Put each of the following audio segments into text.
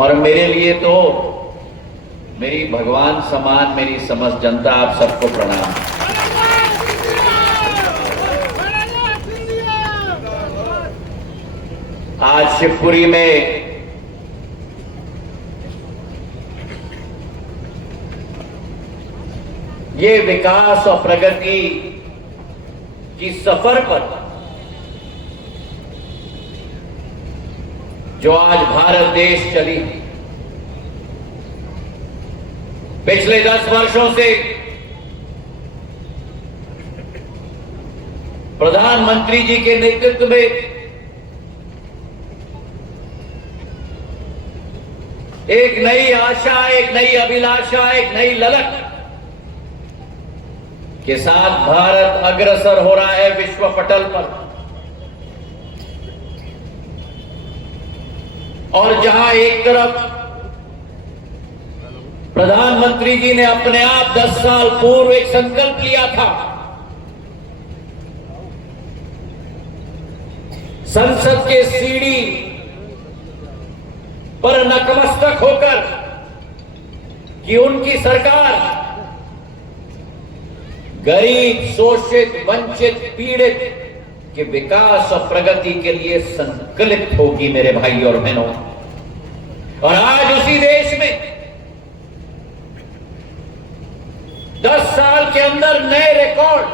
और मेरे लिए तो मेरी भगवान समान मेरी समस्त जनता, आप सबको प्रणाम। आज शिवपुरी में ये विकास और प्रगति की सफर पर जो आज भारत देश चली, पिछले 10 वर्षों से प्रधानमंत्री जी के नेतृत्व में एक नई आशा, एक नई अभिलाषा, एक नई ललक के साथ भारत अग्रसर हो रहा है विश्व पटल पर। और जहां एक तरफ प्रधानमंत्री जी ने अपने आप 10 साल पूर्व एक संकल्प लिया था, संसद के सीढ़ी पर नतमस्तक होकर कि उनकी सरकार गरीब, शोषित, वंचित, पीड़ित के विकास और प्रगति के लिए संकल्पित होगी मेरे भाई और बहनों। और आज उसी देश में 10 साल के अंदर नए रिकॉर्ड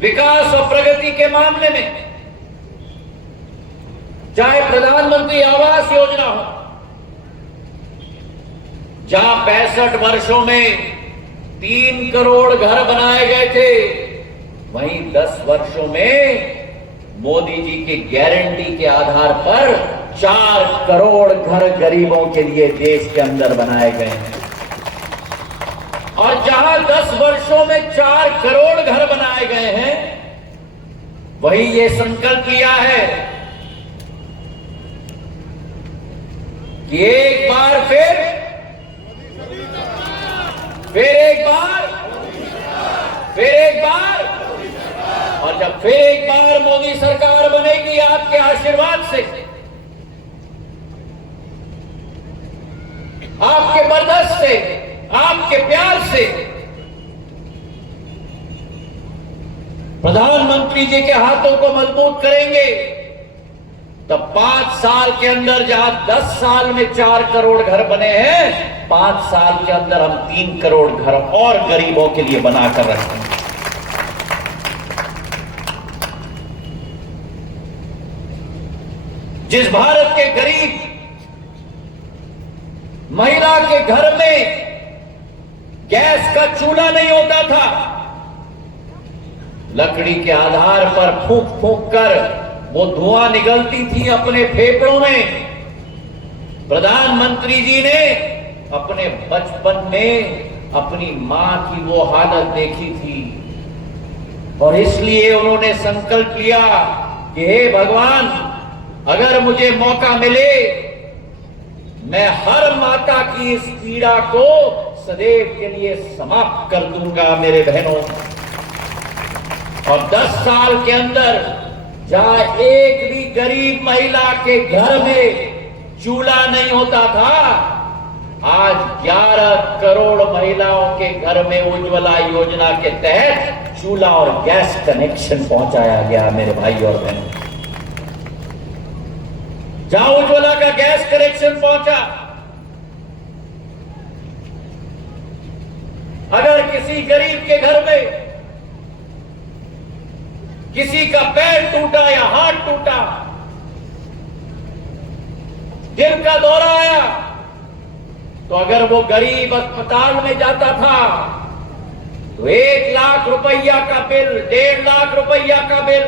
विकास और प्रगति के मामले में, चाहे प्रधानमंत्री आवास योजना हो, जहां 65 वर्षों में 3 करोड़ घर बनाए गए थे, वहीं 10 वर्षों में मोदी जी की गारंटी के आधार पर 4 करोड़ घर गरीबों के लिए देश के अंदर बनाए गए हैं। और जहां 10 वर्षों में 4 करोड़ घर बनाए गए हैं, वही ये संकल्प लिया है कि एक बार फिर एक बार, और जब फिर एक बार मोदी सरकार बनेगी आपके आशीर्वाद से, आपके बरदस्त से, आपके प्यार से, प्रधानमंत्री जी के हाथों को मजबूत करेंगे, तब 5 साल के अंदर जहां 10 साल में 4 करोड़ घर बने हैं, 5 साल के अंदर हम 3 करोड़ घर और गरीबों के लिए बनाकर रखेंगे। जिस भारत के गरीब महिला के घर में गैस का चूल्हा नहीं होता था, लकड़ी के आधार पर फूंक फूंक कर वो धुआं निकलती थी अपने फेफड़ों में, प्रधानमंत्री जी ने अपने बचपन में अपनी मां की वो हालत देखी थी। और इसलिए उन्होंने संकल्प लिया कि हे भगवान, अगर मुझे मौका मिले, मैं हर माता की इस पीड़ा को सदैव के लिए समाप्त कर दूंगा मेरे बहनों। और 10 साल के अंदर जहां एक भी गरीब महिला के घर में चूल्हा नहीं होता था, आज 11 करोड़ महिलाओं के घर में उज्ज्वला योजना के तहत चूल्हा और गैस कनेक्शन पहुंचाया गया मेरे भाई और बहनों। जहां उज्ज्वला का गैस कनेक्शन पहुंचा, अगर किसी गरीब के घर में किसी का पैर टूटा या हाथ टूटा, दिल का दौरा आया, तो अगर वो गरीब अस्पताल में जाता था तो 1 लाख रुपया का बिल, 1.5 लाख रुपया का बिल,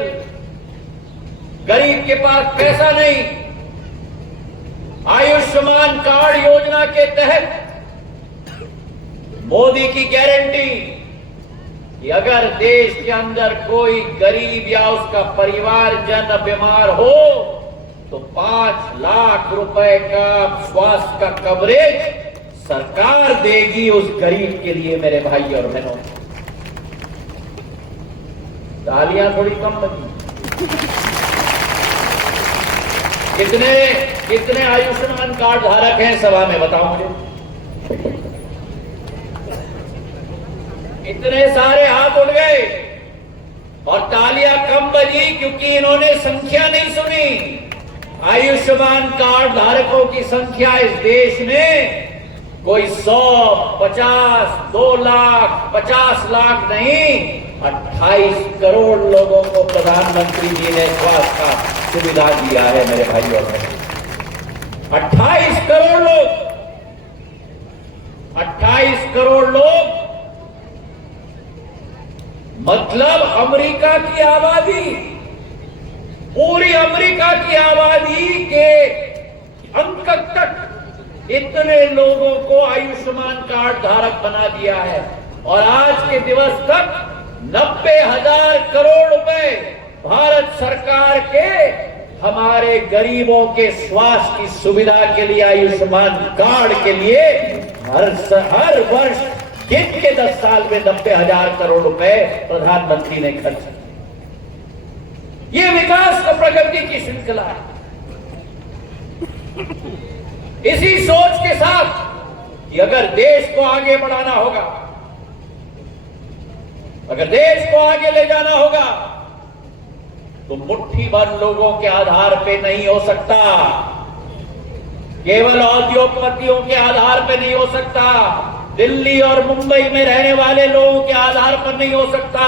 गरीब के पास पैसा नहीं। आयुष्मान कार्ड योजना के तहत मोदी की गारंटी कि अगर देश के अंदर कोई गरीब या उसका परिवारजन बीमार हो तो 5 लाख रुपए का स्वास्थ्य का कवरेज सरकार देगी उस गरीब के लिए मेरे भाई और बहनों। तालियां थोड़ी कम बजी। कितने कितने आयुष्मान कार्ड धारक हैं सभा में, बताओ मुझे। इतने सारे हाथ उठ गए और तालियां कम बजी क्योंकि इन्होंने संख्या नहीं सुनी। आयुष्मान कार्ड धारकों की संख्या इस देश में कोई 100, 50, 2 लाख, 50 लाख नहीं, 28 करोड़ लोगों को प्रधानमंत्री जी ने स्वास्थ्य का सुविधा दिया है मेरे भाइयों और बहनों। 28 करोड़ लोग, 28 करोड़ लोग, मतलब अमेरिका की आबादी, पूरी अमेरिका की आबादी के अंक तक इतने लोगों को आयुष्मान कार्ड धारक बना दिया है। और आज के दिवस तक 90,000 करोड़ रुपए भारत सरकार के हमारे गरीबों के स्वास्थ्य की सुविधा के लिए, आयुष्मान कार्ड के लिए हर वर्ष गिन के 10 साल में 90,000 करोड़ रुपए प्रधानमंत्री ने खर्च किए। ये विकास और प्रगति की श्रृंखला है। इसी सोच के साथ कि अगर देश को आगे बढ़ाना होगा, अगर देश को आगे ले जाना होगा, तो मुट्ठी भर लोगों के आधार पे नहीं हो सकता, केवल उद्योगपतियों के आधार पे नहीं हो सकता, दिल्ली और मुंबई में रहने वाले लोगों के आधार पर नहीं हो सकता,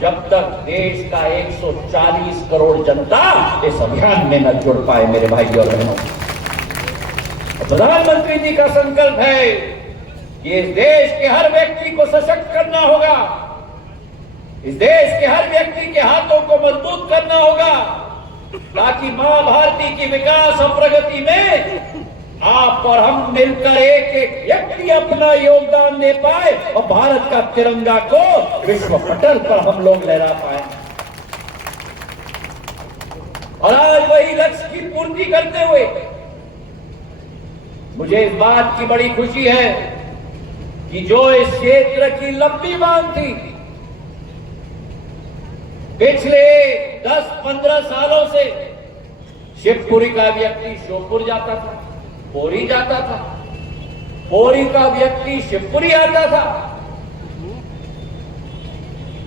जब तक देश का 140 करोड़ जनता इस अभियान में न जुड़ पाए मेरे भाई और बहनों। प्रधानमंत्री जी का संकल्प है कि इस देश के हर व्यक्ति को सशक्त करना होगा, इस देश के हर व्यक्ति के हाथों को मजबूत करना होगा, ताकि मां भारती की विकास और प्रगति में आप और हम मिलकर एक एक व्यक्ति अपना योगदान दे पाए और भारत का तिरंगा को विश्व पटल पर हम लोग लहरा पाए। और आज वही लक्ष्य की पूर्ति करते हुए मुझे इस बात की बड़ी खुशी है कि जो इस क्षेत्र की लंबी मांग थी, पिछले 10-15 सालों से शिवपुरी का व्यक्ति श्योपुर जाता था, पोरी जाता था, पोरी का व्यक्ति शिवपुरी आता था,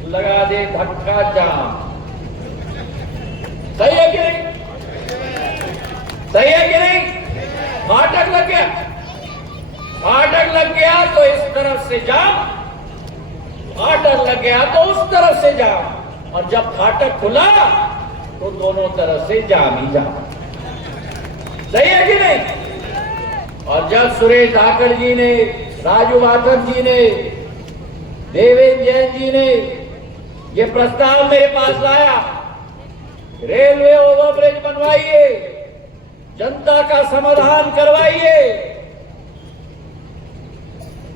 लगा दे धक्का जाम। सही है कि नहीं? सही है कि नहीं? फाटक लग गया, फाटक लग गया तो इस तरफ से जाम, फाटक लग गया तो उस तरफ से जाम, और जब फाटक खुला तो दोनों तरफ से जाम ही जाम। सही है कि नहीं? और जब सुरेश धाकड़ जी ने, राजू वाथम जी ने, देवेंद्र जैन जी ने ये प्रस्ताव मेरे पास लाया, रेलवे ओवरब्रिज बनवाइए, जनता का समाधान करवाइए,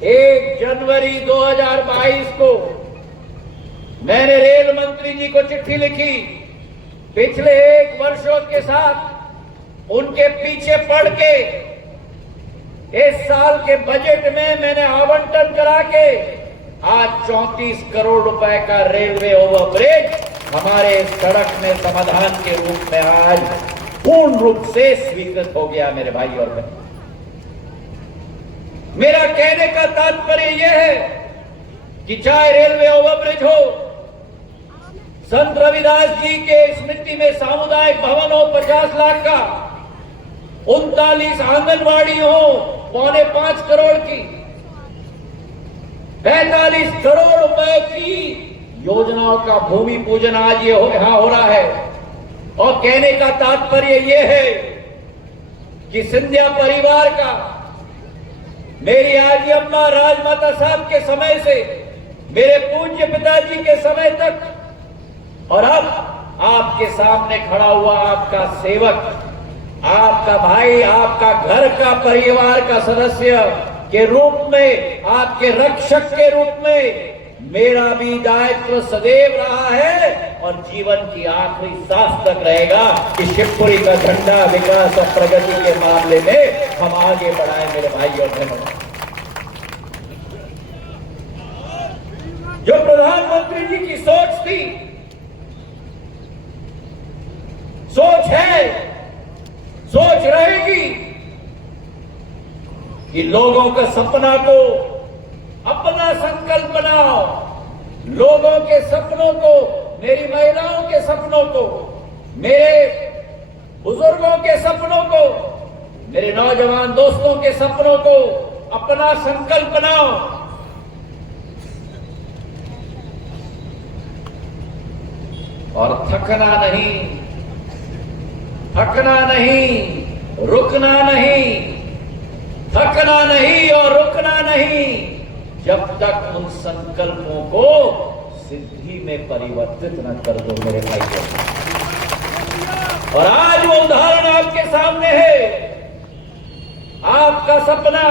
1 जनवरी 2022 को मैंने रेल मंत्री जी को चिट्ठी लिखी। पिछले 1 वर्षों के साथ उनके पीछे पड़ के इस साल के बजट में मैंने आवंटन करा के आज 34 करोड़ रुपए का रेलवे ओवरब्रिज हमारे सड़क में समाधान के रूप में आज पूर्ण रूप से स्वीकृत हो गया मेरे भाई और बहन। मेरा कहने का तात्पर्य यह है कि चाहे रेलवे ओवरब्रिज हो, संत रविदास जी के स्मृति में सामुदायिक भवन हो 50 लाख का, 39 आंगनवाड़ी हो 4.25 करोड़ की, 45 करोड़ रुपए की योजनाओं का भूमि पूजन आज ये यहां हो रहा है। और कहने का तात्पर्य यह है कि सिंधिया परिवार का, मेरी आजी अम्मा राजमाता साहब के समय से मेरे पूज्य पिताजी के समय तक, और अब आपके सामने खड़ा हुआ आपका सेवक, आपका भाई, आपका घर का परिवार का सदस्य के रूप में, आपके रक्षक के रूप में मेरा भी दायित्व सदैव रहा है और जीवन की आखिरी सांस तक रहेगा कि शिवपुरी का झंडा विकास और प्रगति के मामले में हम आगे बढ़ाएं मेरे भाई और बहनों। जो प्रधानमंत्री जी की सोच थी, सोच है, सोच रहेगी कि लोगों के सपना को अपना संकल्प बनाओ, लोगों के सपनों को, मेरी महिलाओं के सपनों को, मेरे बुजुर्गों के सपनों को, मेरे नौजवान दोस्तों के सपनों को अपना संकल्प बनाओ। और थकना नहीं, थकना नहीं, रुकना नहीं, थकना नहीं और रुकना नहीं, जब तक उन संकल्पों को सिद्धि में परिवर्तित न कर दो मेरे भाइयों। और आज वो उदाहरण आपके सामने है। आपका सपना,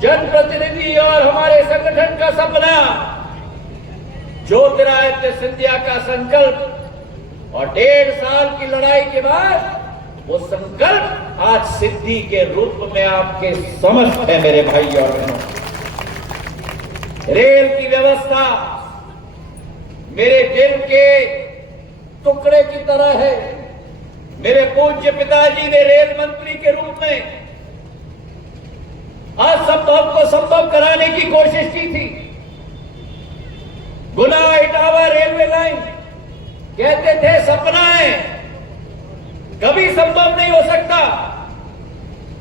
जनप्रतिनिधि और हमारे संगठन का सपना, ज्योतिरादित्य सिंधिया का संकल्प, और 1.5 साल की लड़ाई के बाद वो संकल्प आज सिद्धि के रूप में आपके समक्ष है मेरे भाई और बहनों। रेल की व्यवस्था मेरे दिल के टुकड़े की तरह है। मेरे पूज्य पिताजी ने रेल मंत्री के रूप में असंभव को संभव कराने की कोशिश की थी। गुना इटावा रेलवे लाइन कहते थे सपना है, कभी संभव नहीं हो सकता।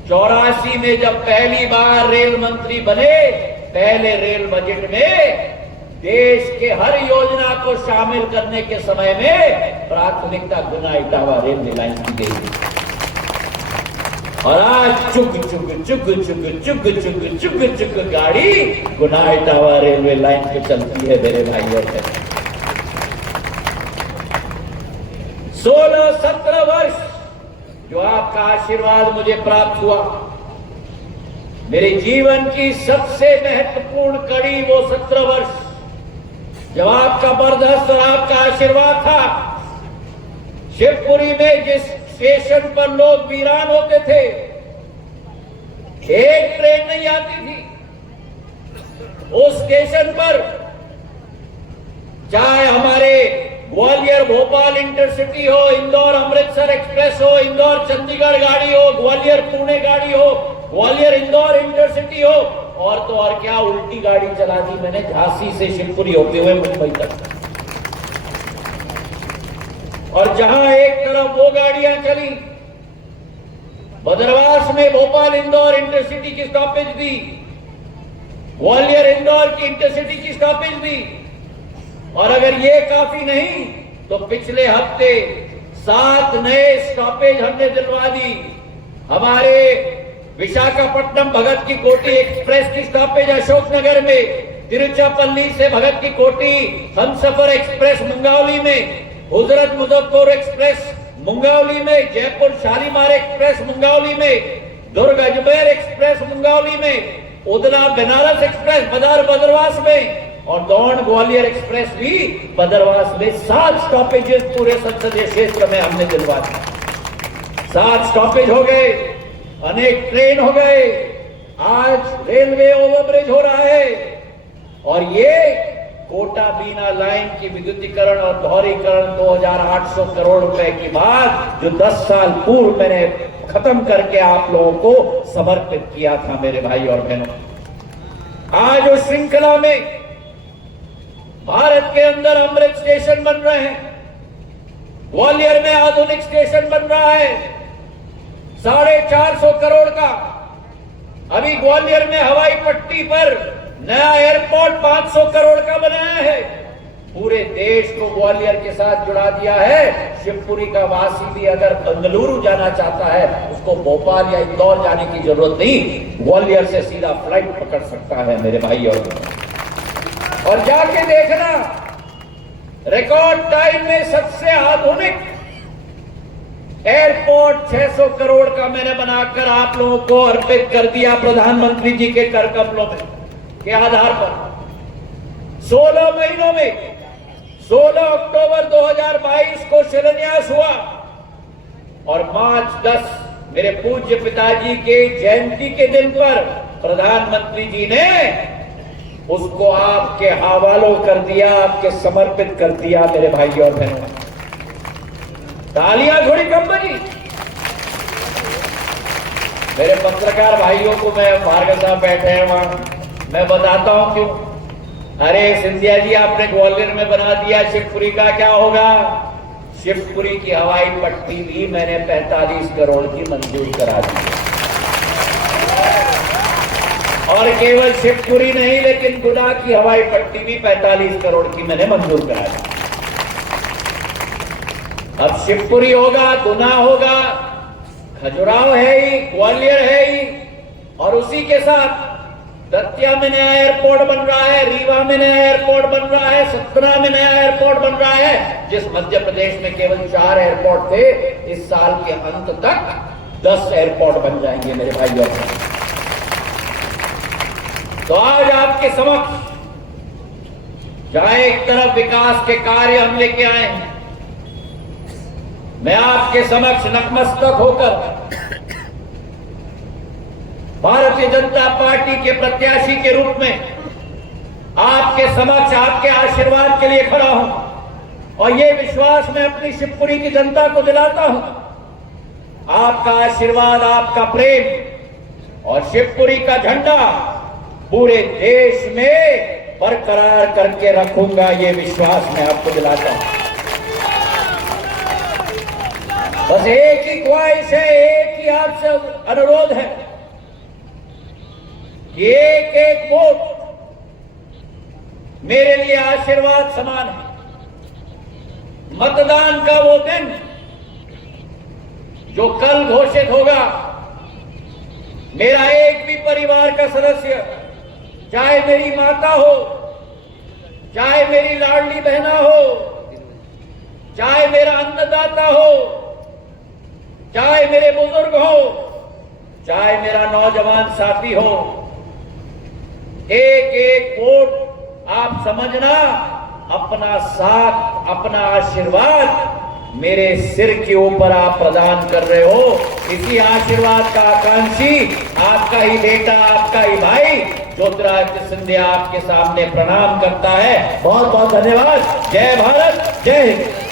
84 में जब पहली बार रेल मंत्री बने, पहले रेल बजट में देश के हर योजना को शामिल करने के समय में प्राथमिकता गुना इटावा रेलवे लाइन की गई। और आज चुग चुग चुग चुग चुग चुग चुग चुग गाड़ी गुना इटावा रेलवे लाइन पे चलती है मेरे भाइयों। 16-17 वर्ष जो आपका आशीर्वाद मुझे प्राप्त हुआ, मेरे जीवन की सबसे महत्वपूर्ण कड़ी वो 17 वर्ष जब आपका बरदस्त और आपका आशीर्वाद था। शिवपुरी में जिस स्टेशन पर लोग वीरान होते थे, एक ट्रेन नहीं आती थी। उस स्टेशन पर चाहे हमारे ग्वालियर भोपाल इंटरसिटी हो, इंदौर अमृतसर एक्सप्रेस हो, इंदौर चंडीगढ़ गाड़ी हो, ग्वालियर पुणे गाड़ी हो, ग्वालियर इंदौर इंटरसिटी हो, और तो और क्या उल्टी गाड़ी चला दी मैंने झांसी से शिवपुरी होते हुए मुंबई तक। और जहां एक तरफ वो गाड़ियां चली, बदरवास में भोपाल इंदौर इंटरसिटी की स्टॉपेज दी, ग्वालियर इंदौर की इंटरसिटी की स्टॉपेज दी। और अगर ये काफी नहीं तो पिछले हफ्ते 7 नए स्टॉपेज हमने दिलवा दी। हमारे विशाखापट्टनम भगत की कोठी एक्सप्रेस की स्टॉपेज अशोकनगर में, तिरुचिरापल्ली से भगत की कोठी हमसफर एक्सप्रेस मुंगावली में, हजरत मुजफ्फर एक्सप्रेस मुंगावली में, जयपुर शालीमार एक्सप्रेस मुंगावली में, दुर्ग अजमेर एक्सप्रेस मुंगावली में, उदना बनारस एक्सप्रेस बदरवास में, और दौंड ग्वालियर एक्सप्रेस भी बदरवास में। 7 स्टॉपेजेस पूरे संसदीय क्षेत्र में हमने दिलवा दिए। 7 स्टॉपेज हो गए, अनेक ट्रेन हो गए, आज रेलवे ओवरब्रिज हो रहा है। और ये कोटा बीना लाइन की विद्युतीकरण और दोहरीकरण 2800 करोड़ रुपए की बात जो 10 साल पूर्व मैंने खत्म करके आप लोगों को समर्पित किया था मेरे भाई और बहनों। आज उस श्रृंखला में भारत के अंदर अमृत स्टेशन बन रहे हैं, ग्वालियर में आधुनिक स्टेशन बन रहा है 450 करोड़ का। अभी ग्वालियर में हवाई पट्टी पर नया एयरपोर्ट 500 करोड़ का बनाया है। पूरे देश को ग्वालियर के साथ जुड़ा दिया है। शिवपुरी का वासी भी अगर बेंगलुरु जाना चाहता है, उसको भोपाल या इंदौर जाने की जरूरत नहीं, ग्वालियर से सीधा फ्लाइट पकड़ सकता है मेरे भाई। और जाके देखना, रिकॉर्ड टाइम में सबसे आधुनिक एयरपोर्ट 600 करोड़ का मैंने बनाकर आप लोगों को अर्पित कर दिया प्रधानमंत्री जी के कर कमलों में के आधार पर। 16 महीनों में 16 अक्टूबर 2022 को शिलान्यास हुआ और मार्च 10 मेरे पूज्य पिताजी के जयंती के दिन पर प्रधानमंत्री जी ने उसको आपके हवालों कर दिया, आपके समर्पित कर दिया मेरे भाई और बहनों। तालियां थोड़ी कम बजी, मेरे पत्रकार भाइयों को मैं, भार्गव साहब बैठे हैं वहां, मैं बताता हूं क्यों। अरे सिंधिया जी, आपने ग्वालियर में बना दिया, शिवपुरी का क्या होगा? शिवपुरी की हवाई पट्टी भी मैंने 45 करोड़ की मंजूर करा दी है। और केवल शिवपुरी नहीं, लेकिन गुना की हवाई पट्टी भी 45 करोड़ की मैंने मंजूर करा दी। अब शिवपुरी होगा, गुना होगा, खजुराहो है ही, ग्वालियर है ही, और उसी के साथ दतिया में नया एयरपोर्ट बन रहा है, रीवा में नया एयरपोर्ट बन रहा है, सतना में नया एयरपोर्ट बन रहा है। जिस मध्य प्रदेश में केवल 4 एयरपोर्ट थे, इस साल के अंत तक 10 एयरपोर्ट बन जाएंगे मेरे भाइयों। तो आज आपके समक्ष जहां एक तरफ विकास के कार्य हम लेके आए हैं, मैं आपके समक्ष नतमस्तक होकर भारतीय जनता पार्टी के प्रत्याशी के रूप में आपके समक्ष आपके आशीर्वाद के लिए खड़ा हूं। और ये विश्वास मैं अपनी शिवपुरी की जनता को दिलाता हूं, आपका आशीर्वाद, आपका प्रेम और शिवपुरी का झंडा पूरे देश में बरकरार करके रखूंगा, ये विश्वास मैं आपको दिलाता हूं। बस एक ही ख्वाहिश है, एक ही आपसे अनुरोध है कि एक एक वोट मेरे लिए आशीर्वाद समान है। मतदान का वो दिन जो कल घोषित होगा, मेरा एक भी परिवार का सदस्य, चाहे मेरी माता हो, चाहे मेरी लाडली बहना हो, चाहे मेरा अन्नदाता हो, चाहे मेरे बुजुर्ग हो, चाहे मेरा नौजवान साथी हो, एक एक वोट आप समझना अपना साथ, अपना आशीर्वाद मेरे सिर के ऊपर आप प्रदान कर रहे हो। इसी आशीर्वाद का आकांक्षी आपका ही बेटा, आपका ही भाई ज्योतिरादित्य सिंधिया आपके सामने प्रणाम करता है। बहुत बहुत धन्यवाद। जय भारत, जय हिंद।